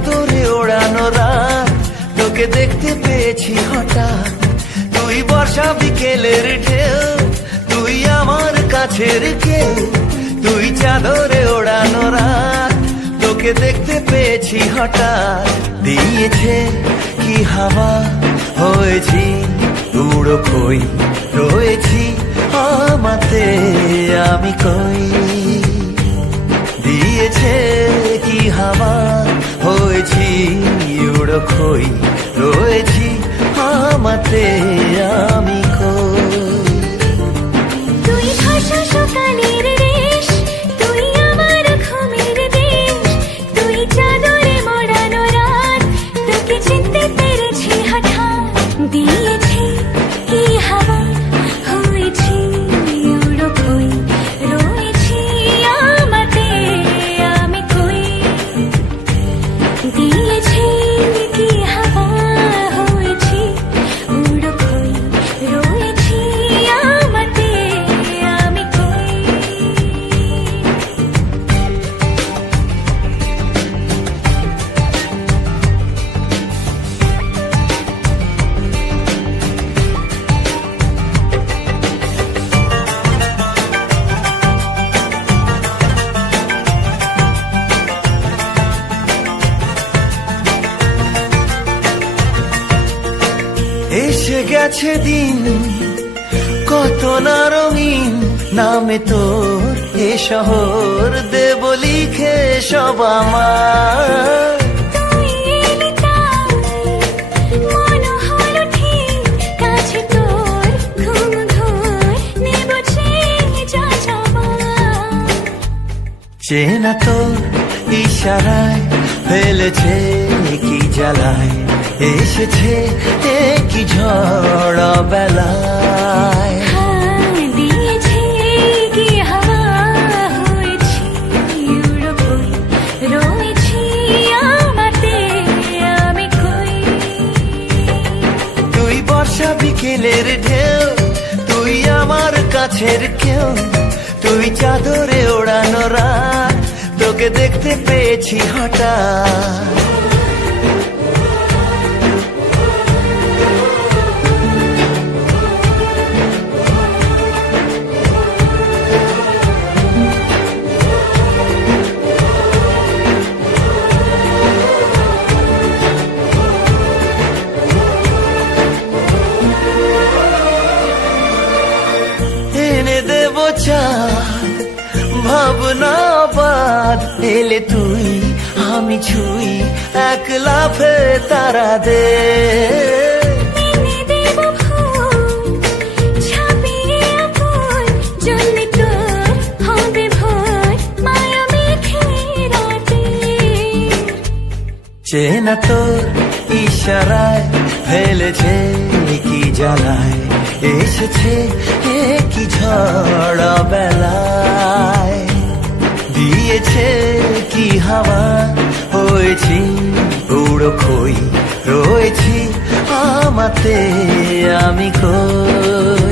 চাদরে ওড়ানো রাত, তোকে দেখতে পেয়েছি হঠাৎ। তুই বর্ষা বিকেলের ঢেউ, তুই আমার কাছের কেউ। তুই চাদরে ওড়ানো রাত, তোকে দেখতে পেয়েছি হঠাৎ। দিয়েছে কি হাওয়া, হয়েছি উড়ো খই, রয়েছি আমাতে আমি কই। দিয়েছে কি হাওয়া, হয়েছি উড়ো খই, রয়েছি আমাতে আমি কই। তুই ভাষা সকালের রেশ, তুই আমার ঘুমের দেশ। তুই চাদরে মোড়ানো রাত, তোকে চিনতে পেরেছি হঠাৎ। দিয়েছি কি হাওয়া, হয়েছি উড়ো খই, রয়েছি আমাতে আমি কই। দিয়েছি কি হাওয়া, হয়েছি উড়ো খই, রয়েছি আমাতে আমি কই। এসে গেছে দিন কত না রঙিন, নামে তোর এ শহর দেব লিখে সব আমার। তুই এলি তাই মন হলো ঠিক, কাছে তোর ঘুম ঘোর নেব চেয়ে যা যাবার। চেনা তোর ইশারায় ফেলেছে কি জ্বালায়, এসেছে কি ঝড় বেলায়। দিয়েছে কি হাওয়া, হয়েছি উড়ো খই, রয়েছি আমাতে আমি কই। তুই বর্ষা বিকেলের ঢেউ, তুই আমার কাছের কেউ। তুই চাদরে ওড়ানো রাত, তোকে দেখতে পেয়েছি হঠাৎ। এনে দেব চাঁদ ভাবনা বাদ, এলে তুই আমি ছুই এক লাফে তারা দে। এনে দেব ফুল ছাপিয়ে আপন, জ্বললে তোর হবে ভোর মায়া মেঘে রাতে। চেনা তোর ইশারায় ফেলেছে কি জ্বালায়, এসেছে কি ঝড় বেলায়। দিয়েছে কি হাওয়া, হয়েছি উড়ো খই, রয়েছি আমাতে আমি কই।